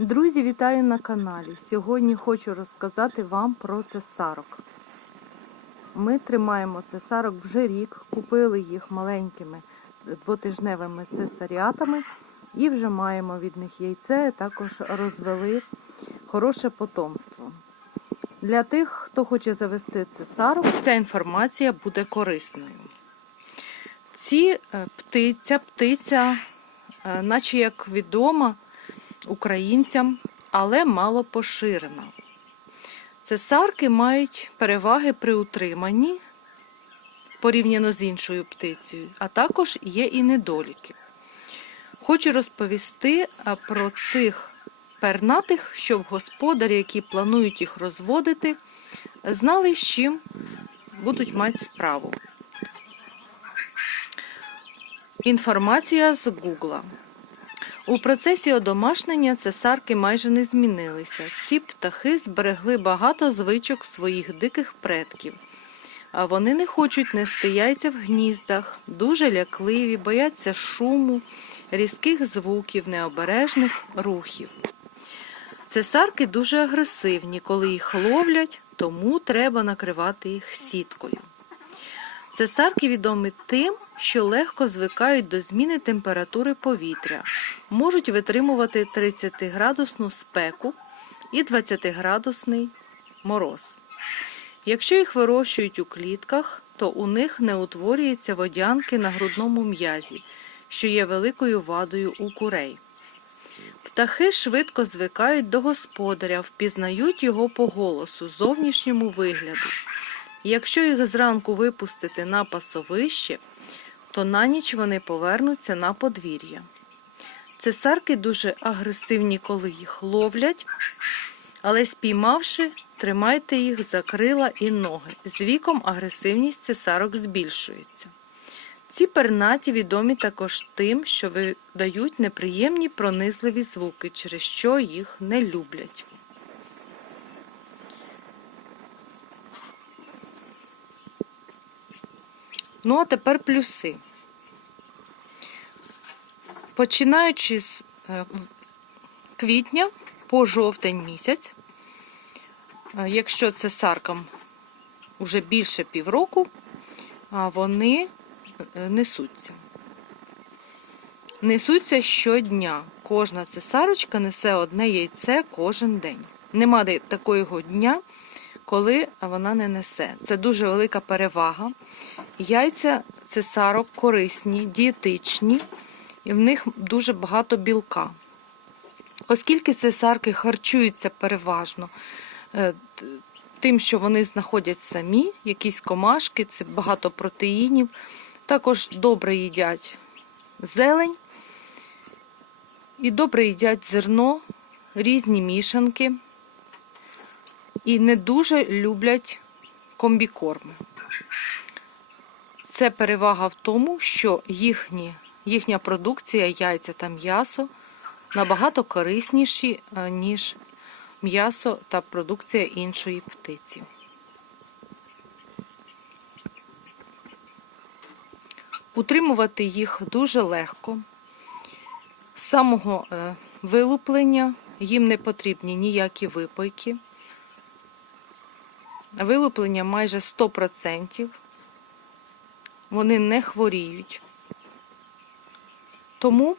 Друзі, вітаю на каналі. Сьогодні хочу розказати вам про цесарок. Ми тримаємо цесарок вже рік, купили їх маленькими двотижневими цесаріатами і вже маємо від них яйце, також розвели хороше потомство. Для тих, хто хоче завести цесарок, ця інформація буде корисною. Ці е, пти- ця птиця, е, наче як відомо, українцям, але мало поширена. Цесарки мають переваги при утриманні порівняно з іншою птицею, а також є і недоліки. Хочу розповісти про цих пернатих, щоб господарі, які планують їх розводити, знали, з чим будуть мати справу. Інформація з Гугла. У процесі одомашнення цесарки майже не змінилися. Ці птахи зберегли багато звичок своїх диких предків. А вони не хочуть нести яйця в гніздах, дуже лякливі, бояться шуму, різких звуків, необережних рухів. Цесарки дуже агресивні, коли їх ловлять, тому треба накривати їх сіткою. Цесарки відомі тим, що легко звикають до зміни температури повітря, можуть витримувати 30-градусну спеку і 20-градусний мороз. Якщо їх вирощують у клітках, то у них не утворюються водянки на грудному м'язі, що є великою вадою у курей. Птахи швидко звикають до господаря, впізнають його по голосу, зовнішньому вигляду. Якщо їх зранку випустити на пасовище, то на ніч вони повернуться на подвір'я. Цесарки дуже агресивні, коли їх ловлять, але спіймавши, тримайте їх за крила і ноги. З віком агресивність цесарок збільшується. Ці пернаті відомі також тим, що видають неприємні пронизливі звуки, через що їх не люблять. Ну, а тепер плюси. Починаючи з е, квітня по жовтень місяць, е, якщо це саркам уже більше півроку, вони е, несуться. Несуться щодня. Кожна цесарочка несе одне яйце кожен день. Нема такого дня, коли вона не несе. Це дуже велика перевага. Яйця цесарок корисні, дієтичні, і в них дуже багато білка. Оскільки цесарки харчуються переважно е, тим, що вони знаходять самі, якісь комашки, це багато протеїнів, також добре їдять зелень і добре їдять зерно, різні мішанки і не дуже люблять комбікорми. Це перевага в тому, що їхні, їхня продукція, яйця та м'ясо набагато корисніші, е, ніж м'ясо та продукція іншої птиці. Утримувати їх дуже легко. З самого е, вилуплення їм не потрібні ніякі випойки. Вилуплення майже 100%. Вони не хворіють. Тому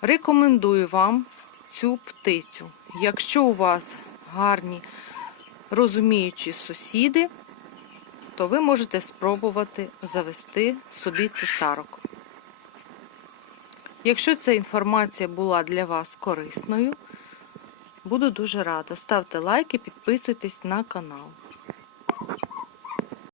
рекомендую вам цю птицю. Якщо у вас гарні розуміючі сусіди, то ви можете спробувати завести собі цесарок. Якщо ця інформація була для вас корисною, буду дуже рада. Ставте лайки, підписуйтесь на канал.